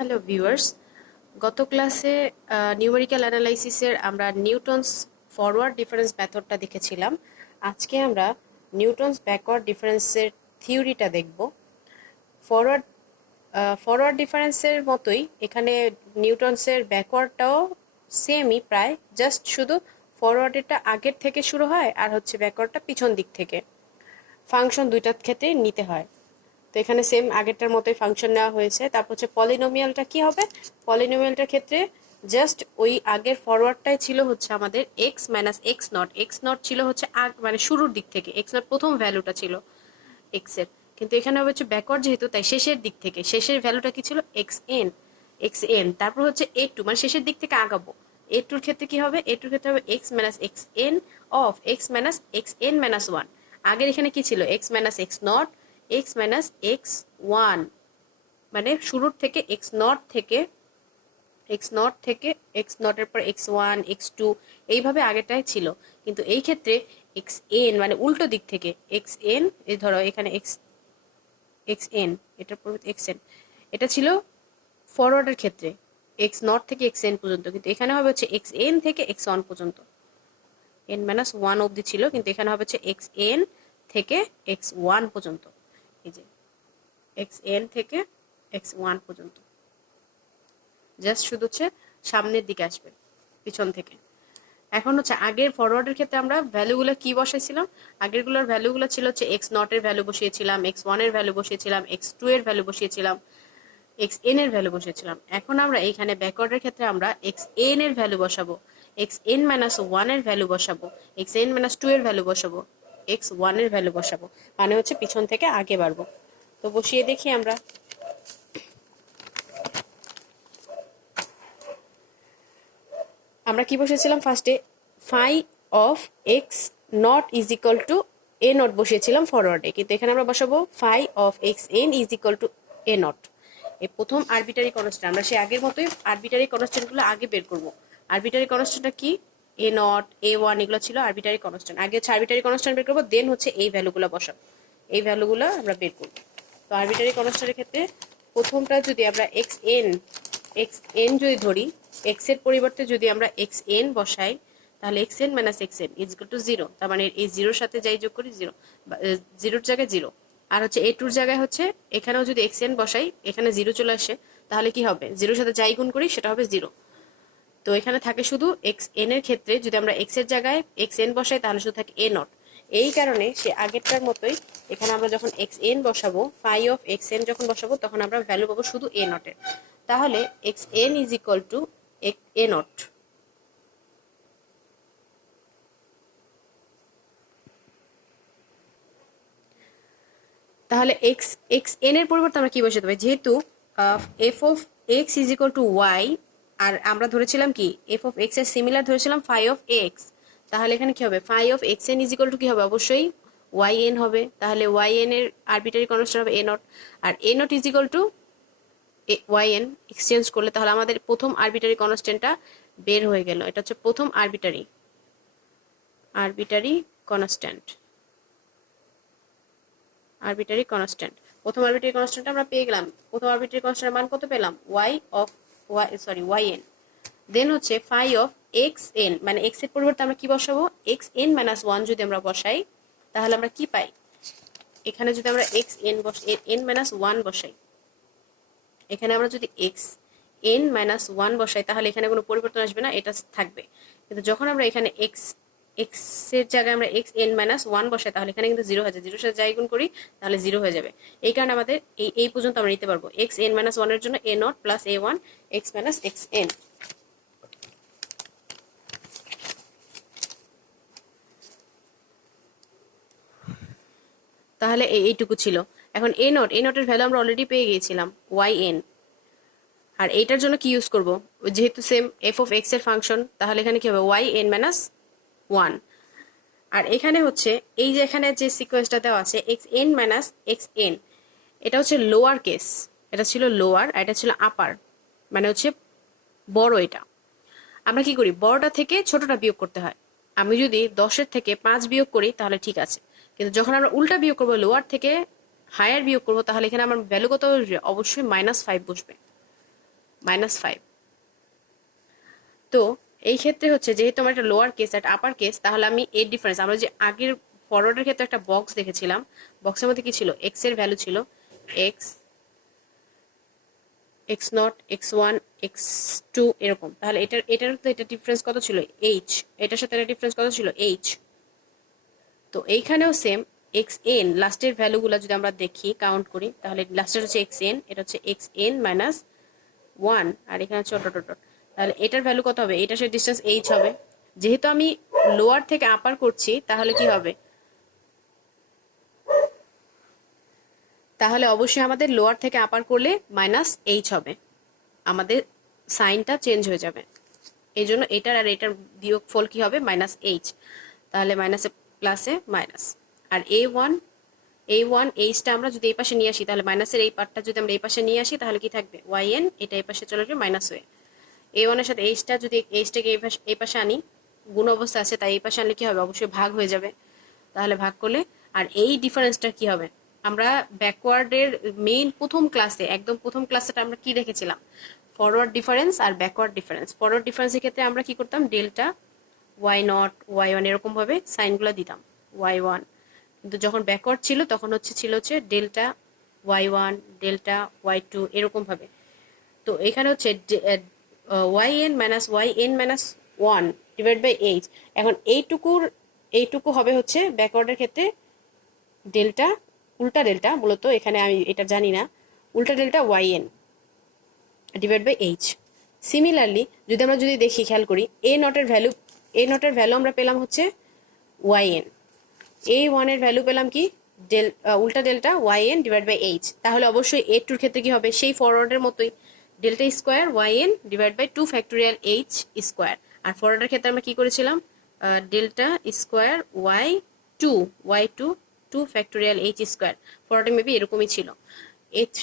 Hello viewers, গত ক্লাসে numerical অ্যানালাইসিসের আমরা নিউটনস ফরওয়ার্ড ডিফারেন্স মেথডটা দেখেছিলাম। আজকে আমরা নিউটনস ব্যাকওয়ার্ড ডিফারেন্সের থিওরিটা দেখব। ফরওয়ার্ড ফরওয়ার্ড ডিফারেন্সের মতোই এখানে নিউটনসের ব্যাকওয়ার্ডটাও সেমই প্রায়, জাস্ট শুধু ফরওয়ার্ডেরটা আগের থেকে শুরু হয় আর হচ্ছে ব্যাকওয়ার্ডটা পিছন দিক থেকে। ফাংশন দুইটার ক্ষেত্রেই নিতে হয়। তো এখানে সেম আগেরটার মতোই ফাংশন নেওয়া হয়েছে। তারপর হচ্ছে পলিনোমিয়ালটা কি হবে? পলিনোমিয়ালটার ক্ষেত্রে জাস্ট ওই আগের ফরওয়ার্ডটাই ছিল হচ্ছে আমাদের x minus x naught. X not ছিল হচ্ছে মানে শুরুর দিক থেকে, এক্স নট প্রথম ভ্যালুটা ছিল এক্স এর, কিন্তু এখানে হবে হচ্ছে ব্যাকওয়ার্ড যেহেতু, তাই শেষের দিক থেকে শেষের ভ্যালুটা কি ছিল? X N. এক্স এন তারপর হচ্ছে এ টু, মানে শেষের দিক থেকে আগাবো। এ টুর ক্ষেত্রে কি হবে? এ টুর ক্ষেত্রে হবে x minus x N of x minus x N minus one. আগের এখানে কি ছিল? X minus x naught x minus x one, মানে শুরুর থেকে এক্স নটের পর এক্স ওয়ান এক্স টু, এইভাবে আগেরটাই ছিল। কিন্তু এই ক্ষেত্রে এক্স এন মানে উল্টো দিক থেকে এক্স এন, এই ধরো এখানে এক্স এক্স এন, এটার পর এক্স এন, এটা ছিল ফরওয়ার্ডের ক্ষেত্রে এক্স নট থেকে এক্স এন পর্যন্ত, কিন্তু এখানে হবে হচ্ছে এক্স এন থেকে এক্স ওয়ান পর্যন্ত। এন মাইনাস ওয়ান অবধি ছিল, কিন্তু এখানে হবে হচ্ছে এক্স এন থেকে এক্স ওয়ান পর্যন্ত। এই যে এক্স এন থেকে এক্স ওয়ান পর্যন্ত, জাস্ট শুধু হচ্ছে সামনের দিকে আসবে পিছন থেকে। এখন হচ্ছে আগের ফরওয়ার্ডের ক্ষেত্রে আমরা ভ্যালুগুলো কি বসাইছিলাম? আগেরগুলোর ভ্যালুগুলো ছিল হচ্ছে এক্স নটের ভ্যালু বসিয়েছিলাম, এক্স ওয়ানের ভ্যালু বসিয়েছিলাম, এক্স টু এর ভ্যালু বসিয়েছিলাম, এক্স এন এর ভ্যালু বসিয়েছিলাম। এখন আমরা এইখানে ব্যাকওয়ার্ডের ক্ষেত্রে আমরা এক্স এন এর ভ্যালু বসাবো, এক্স এন মাইনাস ওয়ান এর ভ্যালু বসাবো, এক্স এন মাইনাস টু এর ভ্যালু বসাবো, এক্স ওয়ান এর ভ্যালু বসাবো, মানে হচ্ছে পিছন থেকে আগে বাড়বো। তো বসিয়ে দেখি আমরা। আমরা কি বসেছিলাম ফার্স্টে? Phi of x naught is equal to A naught বসিয়েছিলাম ফরওয়ার্ডে, কিন্তু এখানে আমরা বসাবো phi of x N is equal to A naught. এই প্রথম আরবিটারি কনস্ট্যান্ট, আমরা সেই আগের মতোই আরবিটারি কনস্ট্যান্টগুলো আগে বের করব। আরবিটারি কনস্ট্যান্টটা কি? এ নট এ ওয়ান, এগুলো ছিল আরবিটারি কনস্ট্যান্ট। আগে হচ্ছে আরবিটারি কনস্ট্যান্ট বের করবো, দেন হচ্ছে এই ভ্যালুগুলো বসাবো, এই ভ্যালুগুলো আমরা বের করবো। তো আরবিটারি কনস্ট্যান্টের ক্ষেত্রে প্রথমটা যদি আমরা এক্স এন যদি ধরি, এক্স এর পরিবর্তে যদি আমরা এক্স এন বসাই, তাহলে X N minus x N is equal two zero. তার মানে এই জিরোর সাথে যাই যোগ করি জিরো, জিরোর জায়গায় জিরো। আর হচ্ছে এ টুর জায়গায় হচ্ছে এখানেও যদি এক্স এন বসাই, এখানে জিরো চলে আসে, তাহলে কি হবে? জিরোর সাথে যাই গুণ করি সেটা হবে জিরো। তো এখানে থাকে শুধু এক্স এন এর ক্ষেত্রে যদি আমরা এক্স এর জায়গায় এক্স এন বসাই, তাহলে শুধু থাকে এ নট। এই কারণে সে আগেরটার মতোই এখানে আমরা যখন এক্স এন বসাবো, ফাই অফ এক্স এন যখন বসাবো, তখন আমরা ভ্যালু পাবো শুধু এ নটের। তাহলে X N is equal to A naught. তাহলে এক্স এক্স এন এর পরিবর্তে আমরা কি বসাতে পারি? যেহেতু F of X is equal to Y, আর আমরা ধরেছিলাম কি এফ অফ এক্স এর সিমিলার ধরেছিলাম ফাই অফ এক্স, তাহলে এখানে কি হবে? Phi of x N is equal to কি হবে? অবশ্যই ওয়াই এন হবে। তাহলে ওয়াই এন এর আরবিটারি কনস্ট্যান্ট হবে এ নট, আর এ naught is equal to y n. Exchange করলে তাহলে আমাদের প্রথম আরবিটারি কনস্ট্যান্টটা বের হয়ে গেল। এটা হচ্ছে প্রথম arbitrary arbitrary constant arbitrary constant প্রথম আরবিটারি কনস্ট্যান্ট আমরা পেয়ে গেলাম। প্রথম আরবিটারি কনস্ট্যান্টের মান কত পেলাম? Y N. দেন হচ্ছে ফাই অফ এক্স এন, মানে এক্স এর পরিবর্তে আমরা কি বসাবো? এক্স এন মাইনাস ওয়ান যদি আমরা বসাই, তাহলে আমরা কি পাই? এখানে যদি আমরা x N N minus one বসাই, এখানে আমরা যদি এক্স এন মাইনাস ওয়ান বসাই, তাহলে এখানে কোনো পরিবর্তন আসবে না, এটা থাকবে। কিন্তু যখন আমরা এখানে এক্স এক্স এর জায়গায় আমরা এক্স এন মাইনাস ওয়ান বসাই, তাহলে এখানে কিন্তু জিরো হয়ে যায়। জিরোর সাথে যাই গুণ করি তাহলে জিরো হয়ে যাবে। এই কারণে আমাদের এই পর্যন্ত আমরা নিতে পারবো। এক্স এন মাইনাস ওয়ানের জন্য A naught plus A one X minus x N. তাহলে এইটুকু ছিল। এখন এ নটের ভ্যালু আমরা অলরেডি পেয়ে গিয়েছিলাম ওয়াই এন। আর এইটার জন্য কি ইউজ করব? যেহেতু সেম এফ অফ এক্স এর ফাংশন, তাহলে এখানে কি হবে? Y N minus one. আর এখানে হচ্ছে এই যে এখানে যে সিকোয়েন্সটা দেওয়া আছে X N minus x N, এটা হচ্ছে লোয়ার কেস, এটা ছিল লোয়ার আর এটা ছিল আপার, মানে হচ্ছে বড়। এটা আমরা কি করি? বড়টা থেকে ছোটটা বিয়োগ করতে হয়। আমি যদি 10-এর থেকে 5 বিয়োগ করি তাহলে ঠিক আছে, কিন্তু যখন আমরা উল্টা বিয়োগ করবো, লোয়ার থেকে হায়ার বিয়োগ করবো, তাহলে এখানে আমার ভ্যালু কত বসবে? অবশ্যই -5 বসবে। -5। তো এই ক্ষেত্রে হচ্ছে যেহেতু আমার একটা লোয়ার কেস একটা আপার কেস, তাহলে আমি এর ডিফারেন্স, আমরা যে আগের ফরওয়ার্ডের ক্ষেত্রে একটা বক্স দেখেছিলাম, বক্সের মধ্যে কি ছিল, এক্স এর ভ্যালু ছিল x, x naught, x one, x two, এরকম। তাহলে এটার এটার তো এটা ডিফারেন্স কত ছিল, এইচ। এটার সাথে এটা ডিফারেন্স কত ছিল, এইচ। তো এইখানেও সেম, এক্স এন লাস্টের ভ্যালুগুলো যদি আমরা দেখি, কাউন্ট করি, তাহলে লাস্টের হচ্ছে এক্স এন, এটা হচ্ছে এক্স এন মাইনাস ওয়ান, আর এখানে হচ্ছে ডট ডট ডট। তাহলে এটার ভ্যালু কত হবে, এটার সাথে ডিস্টেন্স এইচ হবে। যেহেতু আমি লোয়ার থেকে আপার করছি, তাহলে কি হবে, তাহলে অবশ্যই আমাদের লোয়ার থেকে আপার করলে -h হবে, আমাদের সাইনটা চেঞ্জ হয়ে যাবে। এই জন্য এটার আর এটার বিয়োগফল কি হবে, -h। তাহলে মাইনাসে প্লাসে মাইনাস। আর a1 এইচটা আমরা যদি এই পাশে নিয়ে আসি, তাহলে মাইনাসের এই পার্টটা যদি আমরা এই পাশে নিয়ে আসি, তাহলে কি থাকবে, yn, এটা এই পাশে চলে আসবে মাইনাস হয়ে। a1 এর সাথে এইচটা যদি এইচটাকে এই পাশে আনি, গুণ অবস্থা আছে, তাই এই পাশে আনলে কি হবে, অবশ্যই ভাগ হয়ে যাবে। তাহলে ভাগ করলে, আর এই ডিফারেন্সটা কি হবে, আমরা ব্যাকওয়ার্ডের মেইন প্রথম ক্লাসে, একদম প্রথম ক্লাসেটা আমরা কি দেখেছিলাম, ফরওয়ার্ড ডিফারেন্স আর ব্যাকওয়ার্ড ডিফারেন্স। ফরওয়ার্ড ডিফারেন্সের ক্ষেত্রে আমরা কি করতাম, delta y naught, y one এরকম ভাবে সাইনগুলো দিতাম, ওয়াই ওয়ান। কিন্তু যখন ব্যাকওয়ার্ড ছিল, তখন ছিল delta y one, delta y two, এরকম ভাবে। তো এখানে হচ্ছে y N minus one divide by h. এখন এইটুকু হবে হচ্ছে ব্যাকওয়ার্ডের ক্ষেত্রে ডেল্টা, উল্টা ডেল্টা মূলত, এখানে আমি এটা জানি না, উল্টা delta Y N divide by h. Similarly যদি দেখি, খেয়াল করি, এ নটের ভ্যালু আমরা পেলাম হচ্ছে ওয়াই এন, a1 এর ভ্যালু পেলাম কি, উল্টা delta Y N divide by h. তাহলে অবশ্যই a2 এর ক্ষেত্রে কি হবে, সেই ফরওয়ার্ডের মতোই, delta square Y N divide by 2 factorial H square. আর ফরওয়ার্ডের ক্ষেত্রে আমরা কি করেছিলাম, delta square Y to 2 factorial H square. ফরওয়ার্ডে মেবি এরকমই ছিল, a3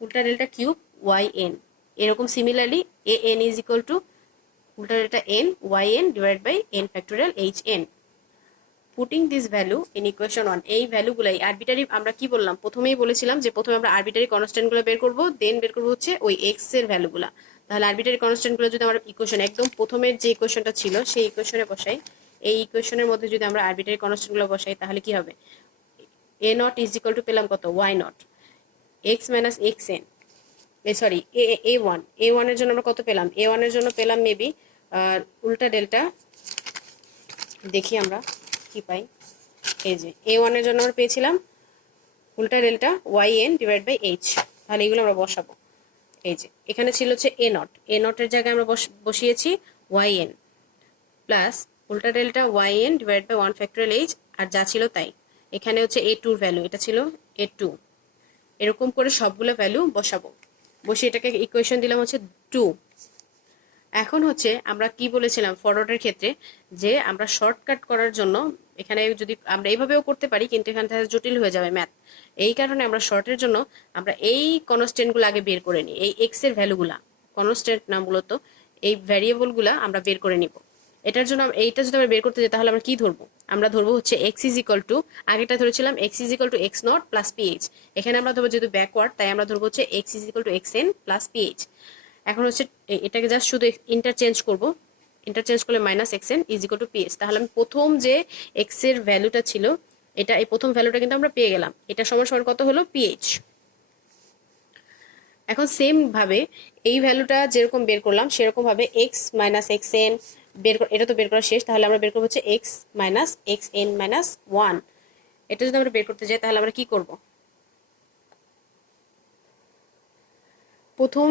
উল্টা ডেল্টা কিউব ওয়াই এন। এরকম similarly A N is equal to উল্টা delta N Y N divide by N factorial H N. Putting this value in equation 1, এই ভ্যালুগুলাই arbitrary, আমরা কি বললাম, প্রথমেই বলেছিলাম যে প্রথমে আমরা আরবিটারি কনস্ট্যান্টগুলো বের করব, দেন বের করব হচ্ছে ওই এক্স এর ভ্যালুগুলা। তাহলে আরবিটারি কনস্ট্যান্টগুলো যদি আমরা ইকুয়েশন, একদম প্রথমের যে ইকুয়েশনটা ছিল সেই ইকুয়েশনে বসাই, এই ইকুয়েশনের মধ্যে যদি আমরা আরবিটারি কনস্ট্যান্টগুলো বসাই, তাহলে কি হবে, এ নট ইজ ইকুয়াল টু পেলাম কত, y naught, x minus x n, sorry a one এর জন্য আমরা কত পেলাম, এ1 এর জন্য পেলাম মেবি উল্টা ডেল্টা, দেখি আমরা কি পাই, এই যে a1 এর জন্য আমরা পেয়েছিলাম উল্টা delta Y N divide by h. তাহলে এগুলো আমরা বসাবো, এই যে এখানে ছিল হচ্ছে এ নটের জায়গায় আমরা বসিয়েছি ওয়াই এন প্লাস উল্টা delta Y N divide by 1 factorial H, আর যা ছিল তাই। এখানে হচ্ছে a2 ভ্যালু, এটা ছিল a2। এরকম করে সবগুলো ভ্যালু বসাবো, বসে এটাকে ইকুয়েশন দিলাম হচ্ছে 2। এখন হচ্ছে আমরা কি বলেছিলাম ফরওয়ার্ডের ক্ষেত্রে, যে আমরা শর্টকাট করার জন্য, এখানে যদি আমরা এইভাবেও করতে পারি, কিন্তু এখান থেকে জটিল হয়ে যাবে ম্যাথ। এই কারণে আমরা শর্টের জন্য আমরা এই কনস্ট্যান্টগুলো আগে বের করে নিই, এই এক্স এর ভ্যালুগুলা, কনস্ট্যান্ট না মূলত, এই ভ্যারিয়েবলগুলা আমরা বের করে নিব। এটার জন্য এইটা যদি আমরা বের করতে যাই, তাহলে আমরা কি ধরবো, আমরা ধরবো হচ্ছে এক্স ইজ ইকুয়াল টু, আগেটা ধরেছিলাম x is equal two x not plus pH, এখানে আমরা ধরবো যেহেতু ব্যাকওয়ার্ড, তাই আমরা ধরবো হচ্ছে x is equal two x N plus pH. এখন হচ্ছে এটাকে জাস্ট শুধু ইন্টারচেঞ্জ করব, ইন্টারচেঞ্জ করলে minus x N is equal two PS. তাহলে আমি প্রথম যে এক্স এর ভ্যালুটা ছিল, এটা এই প্রথম ভ্যালুটা কিন্তু আমরা পেয়ে গেলাম, এটা সমান সমান কত হলো, পিএইচ। এখন সেম ভাবে এই ভ্যালুটা যেরকম বের করলাম, সেরকম ভাবে এক্স মাইনাস এক্স এন এটা তো বের করা শেষ, তাহলে আমরা বের করবো হচ্ছে x minus x N minus one. এটা যদি আমরা বের করতে যাই, তাহলে আমরা কি করব, প্রথম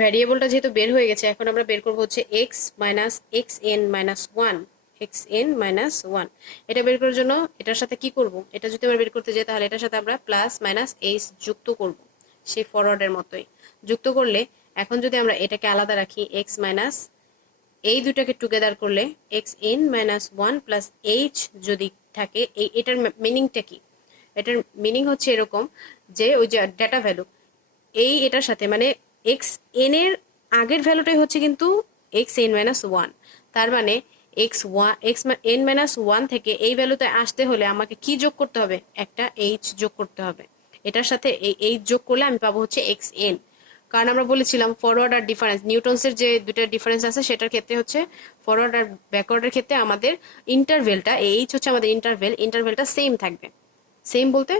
ভ্যারিয়েবলটা যেহেতু বের হয়ে গেছে, এখন আমরা বের করবো হচ্ছে x minus x N minus one, x N minus one. এটা বের করার জন্য এটার সাথে কি করব, এটা যদি আমরা বের করতে যাই, তাহলে এটার সাথে আমরা প্লাস মাইনাস এইচ যুক্ত করব, সেই ফরওয়ার্ডের মতোই যুক্ত করলে, এখন যদি আমরা এটাকে আলাদা রাখি, এক্স মাইনাস এই দুটাকে টুগেদার করলে x N minus one plus H যদি থাকে, এটার মিনিংটা কি, এটার মিনিং হচ্ছে এরকম, যে ওই যে ডেটা ভ্যালু এটার সাথে, মানে এক্স এন এর আগের ভ্যালুটাই হচ্ছে কিন্তু এক্স এন মাইনাস ওয়ান। তার মানে এক্স এন মাইনাস ওয়ান থেকে এই ভ্যালুতে আসতে হলে আমাকে কি যোগ করতে হবে, একটা এইচ যোগ করতে হবে। এটার সাথে এই এইচ যোগ করলে আমি পাবো হচ্ছে এক্স এন। কারণ আমরা বলেছিলাম ফরওয়ার্ড আর ডিফারেন্স, নিউটনসের যে দুটো ডিফারেন্স আছে সেটার ক্ষেত্রে হচ্ছে ফরওয়ার্ড আর ব্যাকওয়ার্ডের ক্ষেত্রে আমাদের ইন্টারভেলটা, এইচ হচ্ছে আমাদের ইন্টারভেলটা সেম থাকবে। সেম বলতে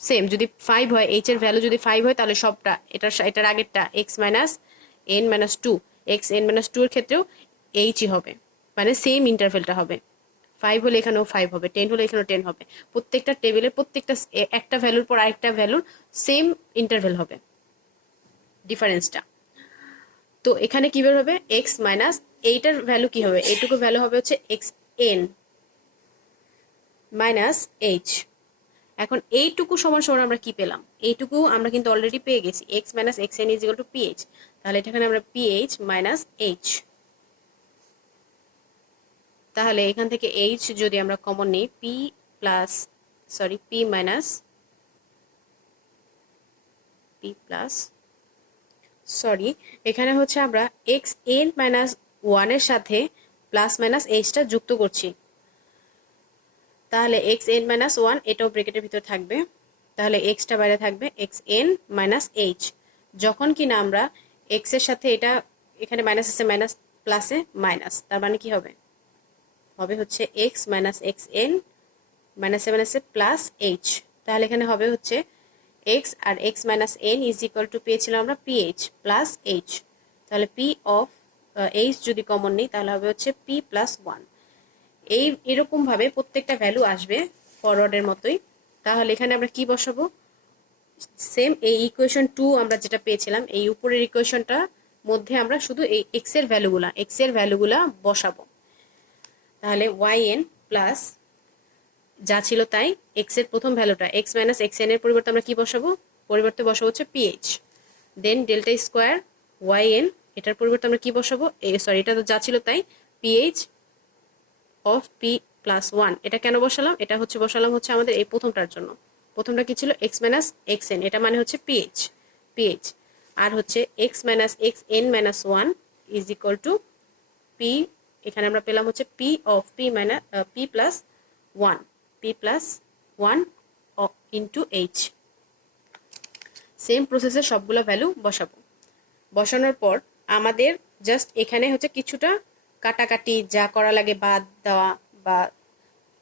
সেম, যদি 5 হয়, এইচ এর ভ্যালু যদি 5 হয়, তাহলে সবটা এটার আগেরটা x-n-2, x(n-2) এর ক্ষেত্রেও এইচই হবে, মানে সেম ইন্টারভেলটা হবে। 5 হলে এখানেও 5 হবে, 10 হলে এখানেও 10 হবে। প্রত্যেকটা টেবিলের প্রত্যেকটা একটা ভ্যালুর পর আরেকটা ভ্যালুর সেম ইন্টারভেল হবে ডিফারেন্সটা। তো এখানে কি বের হবে, x মাইনাস এইটার ভ্যালু কি হবে, এইটুকু ভ্যালু হবে হচ্ছে xn মাইনাস এইচ। এখন এইটুকু সমান সমান আমরা কি পেলাম, এইটুকু আমরা কিন্তু অলরেডি পেয়ে গেছি, x minus xn is equal two ph। তাহলে এখানে আমরা ph মাইনাস h, তাহলে এখান থেকে h যদি আমরা কমন নিই, p মাইনাস এখানে হচ্ছে আমরা xn মাইনাস 1 এর সাথে প্লাস মাইনাস এইচটা যুক্ত করছি, তাহলে xn মাইনাস 1 এটাও ব্র্যাকেটের ভিতর থাকবে, তাহলে xটা বাইরে থাকবে, xn মাইনাস h। যখন কিনা আমরা x এর সাথে এটা এখানে মাইনাস আছে, মাইনাস প্লাসে মাইনাস, তার মানে কি হবে, হবে হচ্ছে x মাইনাস xn মাইনাসে মাইনাসে প্লাস h। তাহলে এখানে হবে হচ্ছে x আর x minus n is equal to পেয়েছিলাম আমরা ph প্লাস h। তাহলে p অফ h যদি কমন নেই তাহলে হবে হচ্ছে p প্লাস 1। এরকম ভাবে প্রত্যেকটা ভ্যালু আসবে ফরওয়ার্ডের মতোই। তাহলে এখানে আমরা কি বসাবো, সেম এই ইকুয়েশন 2 আমরা যেটা পেয়েছিলাম, এই উপরের ইকুয়েশনটা মধ্যে আমরা শুধু এই x এর ভ্যালুগুলা বসাবো। তাহলে yn প্লাস যা ছিল তাই, x এর প্রথম ভ্যালুটা x মাইনাস xn এর পরিবর্তে আমরা কি বসাবো, পরিবর্তে বসাবো হচ্ছে ph, দেন ডেল্টা স্কোয়ার yn, এটার পরিবর্তে আমরা কি বসাবো, এটা তো যা ছিল তাই, ph অফ p প্লাস 1। এটা কেন বসালাম, এটা হচ্ছে বসালাম হচ্ছে আমাদের এই প্রথমটার জন্য। প্রথমটা কি ছিল, x মাইনাস xn, এটা মানে হচ্ছে ph, আর হচ্ছে x minus xn minus 1 is equal two p, এখানে আমরা পেলাম হচ্ছে p of p minus p plus 1 into h। Same প্রসেসে সবগুলো ভ্যালু বসাবো। বসানোর পর আমাদের জাস্ট এখানে হচ্ছে কিছুটা কাটাকাটি যা করা লাগে, বাদ দেওয়া বা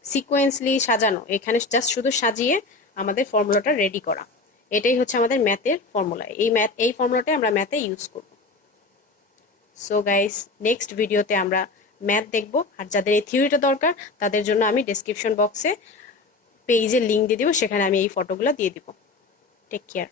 সিকোয়েন্সলি সাজানো, এখানে জাস্ট শুধু সাজিয়ে আমাদের ফর্মুলাটা রেডি করা। এটাই হচ্ছে আমাদের ম্যাথের ফর্মুলা। এই ফর্মুলাটাই আমরা ম্যাথে ইউজ করব। সো গাইস, নেক্সট ভিডিওতে আমরা ম্যাথ দেখব। আর যাদের এই থিওরিটা দরকার তাদের জন্য আমি ডেসক্রিপশন বক্সে পেজের লিঙ্ক দিয়ে দিব, সেখানে আমি এই ফটোগুলো দিয়ে দিব। Take care.